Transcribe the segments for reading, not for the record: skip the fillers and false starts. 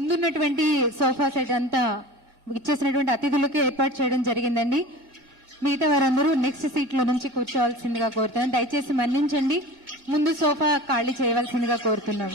ముందున్నటువంటి sofa set అంతా ఇచ్చేసినటువంటి అతిథులకు ఏర్పాటు చేయడం జరిగిందండి. మిగతా వారందరూ నెక్స్ట్ సీట్ లో నుంచి కూర్చోవాల్సిందిగా కోరుతున్నాం. దయచేసి మన్నించండి, ముందు సోఫా ఖాళీ చేయవలసిందిగా కోరుతున్నాం.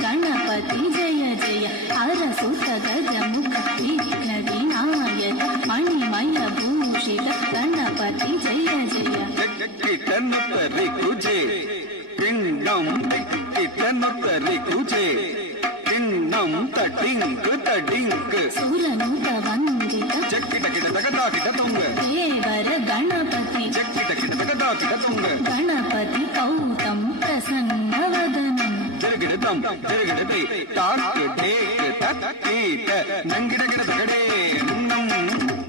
गणपति जय जय हरसुत गजमुख विघ्नविनायक मणिमय भूषित गणपति जय जय कुजे पिंडम कुजे पिंडम तटिंक तटिंक सुरनुत वंदित चक्किटकिट तगदाकिट तुंग देवर गणपति चक्किटकिट तगदाकिट तुंग गणपति कौतम प्रसन्न वदनम जरगिडदम जरगिडदे ताक देक तक्कीट नंगिडगिड तगडे नम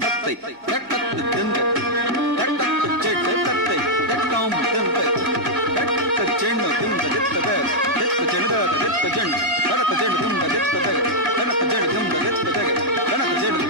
तत्तै तक्कत दिंद तक्कत चेट तत्तै तक्काम दिंद तक्कत चेण्ण दिंद दित्तद दित्त चेण्ड दित्त चेण्ण गणप चेण्ड दिंद दित्तद गणप चेण्ड दिंद दित्तद गणप चेण्ड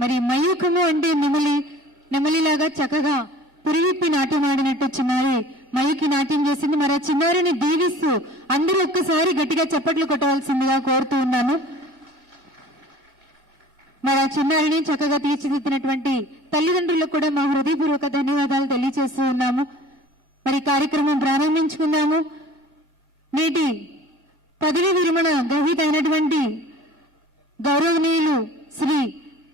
మరి మయూఖము అంటే నెమలిలాగా చక్కగా పురివిప్పి నాట్యం ఆడినట్టు చిన్నారి మయూకి నాట్యం చేసింది. మరి ఆ చిన్నారిని దీవిస్తూ అందరూ ఒక్కసారి గట్టిగా చప్పట్లు కొట్టవలసిందిగా కోరుతూ ఉన్నాను. మరి ఆ చిన్నారిని చక్కగా తీర్చిదిద్దినటువంటి తల్లిదండ్రులకు కూడా మా హృదయపూర్వక ధన్యవాదాలు తెలియజేస్తూ ఉన్నాము. మరి కార్యక్రమం ప్రారంభించుకుందాము. నేటి పదవి విరమణ గ్రహీత అయినటువంటి గౌరవనీయులు శ్రీ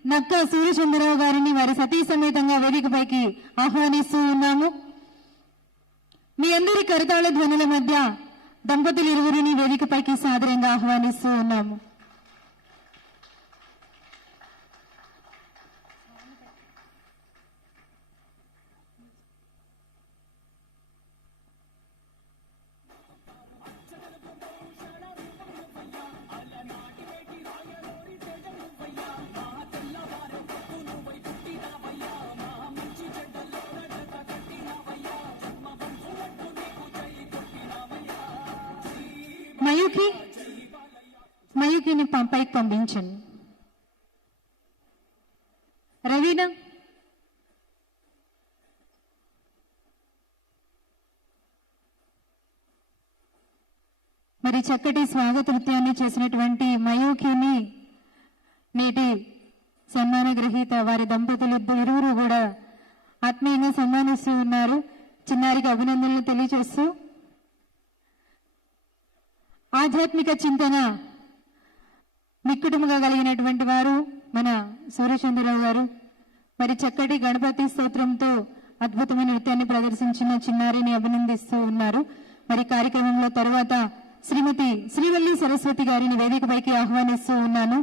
నక్కా సూర్యచంద్రరావు గారిని వారి సతీ సమేతంగా వేదికపైకి ఆహ్వానిస్తూ ఉన్నాము. మీ అందరి కరతాళ ధ్వనుల మధ్య దంపతులు ఇరువురిని వేదికపైకి సాదరంగా ఆహ్వానిస్తూ ఉన్నాము. మయూకిని పైకి పంపించండి. రవీనా మరి చక్కటి స్వాగత నృత్యాన్ని చేసినటువంటి మయూకిని నేటి సన్మాన గ్రహీత వారి దంపతులు ఇరువురు కూడా ఆత్మీయంగా సన్మానిస్తూ ఉన్నారు. చిన్నారికి అభినందనలు తెలియజేస్తూ ఆధ్యాత్మిక చింతన నిక్కుటముగా కలిగినటువంటి వారు మన సూర్యచంద్రరావు గారు. మరి చక్కటి గణపతి స్తోత్రంతో అద్భుతమైన నృత్యాన్ని ప్రదర్శించిన చిన్నారిని అభినందిస్తూ ఉన్నారు. మరి కార్యక్రమంలో తర్వాత శ్రీమతి శ్రీవల్లి సరస్వతి గారిని వేదికపైకి ఆహ్వానిస్తూ ఉన్నాను.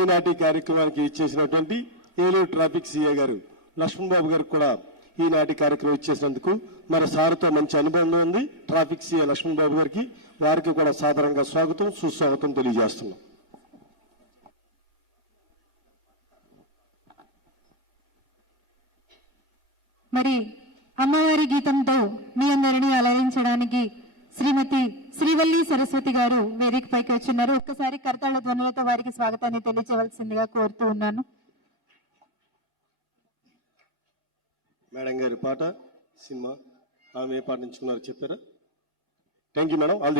ఈనాటి కార్యక్రమానికి ఇచ్చేసినటువంటి ఏలూరు ట్రాఫిక్ సిఐ గారు లక్ష్మణ్ బాబు గారికి కూడా ఈనాటి కార్యక్రమం ఇచ్చేసినందుకు మన సార్తో మంచి అనుబంధం ఉంది. ట్రాఫిక్ సిఐ లక్ష్మణ్ బాబు గారికి వారికి కూడా సాధారణంగా స్వాగతం సుస్వాగతం తెలియజేస్తున్నాం. మరి అమ్మవారి గీతంతో మీ అందరినీ అలరించడానికి శ్రీమతి శ్రీవల్లి సరస్వతి గారు వేదికపైకి వచ్చున్నారు. ఒక్కసారి కరతాళ ధ్వనులతో వారికి స్వాగతాన్ని తెలియజేయవలసిందిగా కోరుతూ ఉన్నాను. మేడం గారి పాట సినిమా ఆమె ఏ పాట ఎంచుకున్నారో చెప్పారా? Thank you madam. All the